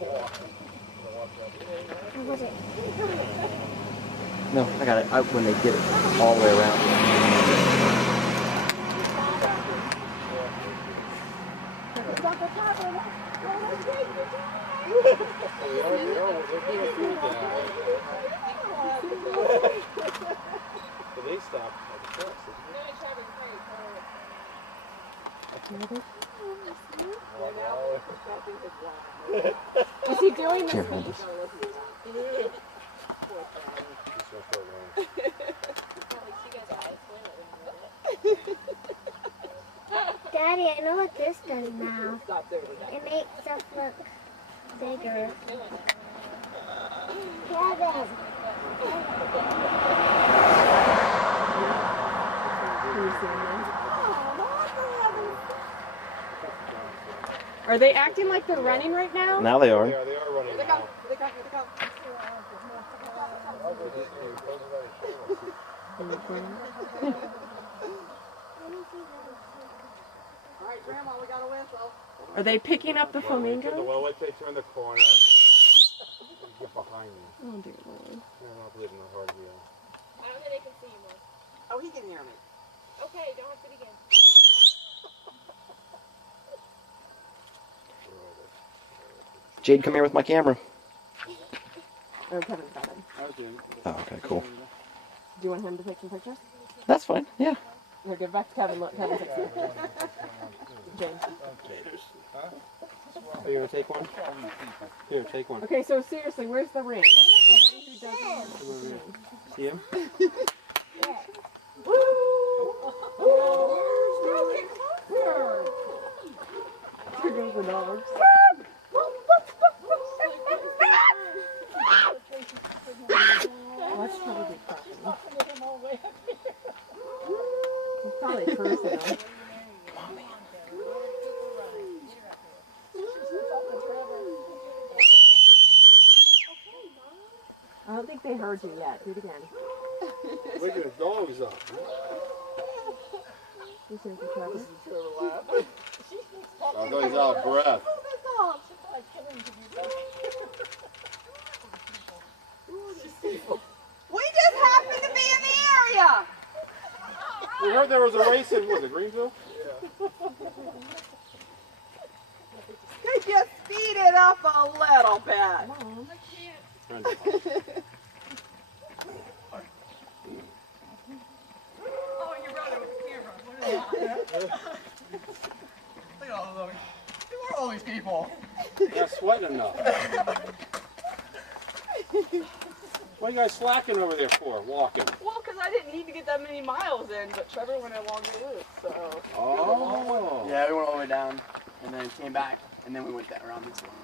Or was it? No, I got it. When they get it all the way around. They stopped at the trucks. Is he doing this? Here, hold this. Daddy, I know what this does now. It makes stuff look bigger. Kevin. Are they acting like they're running right now? Now they are. They are running They now. come. They come. They come. All right, Grandma, we got a whistle. Are they picking up the flamingos? Well, wait till they turn the corner. Get behind me. Oh dear Lord. I don't believe in the hard wheel. I don't think they can see you more. Oh, he can hear me. Okay, don't have to begin. Jade, come here with my camera. Oh, Kevin's got it. I was doing. Oh, okay, cool. Do you want him to take some pictures? That's fine. Yeah. Here, give it back to Kevin. Look, Kevin takes it. James. Oh, you want to take one? Here, take one. Okay, so seriously, where's the ring? Somebody who doesn't See him? Here goes the dogs. Let's probably be It's probably personal. I don't think they heard you yet. Do it again. Look at the dogs up. Listen to Trevor. Although he's out of breath. We just happened to be in the area. We heard there was a race in, was it Greenville? Could you speed it up a little bit? Oh, your brother with the camera. Look at all those. Who are all these people? Not sweating enough. What are you guys slacking over there for? Walking. Well, because I didn't need to get that many miles in, but Trevor went along the route, so. Oh. Yeah, we went all the way down, and then came back, and then we went that around this one.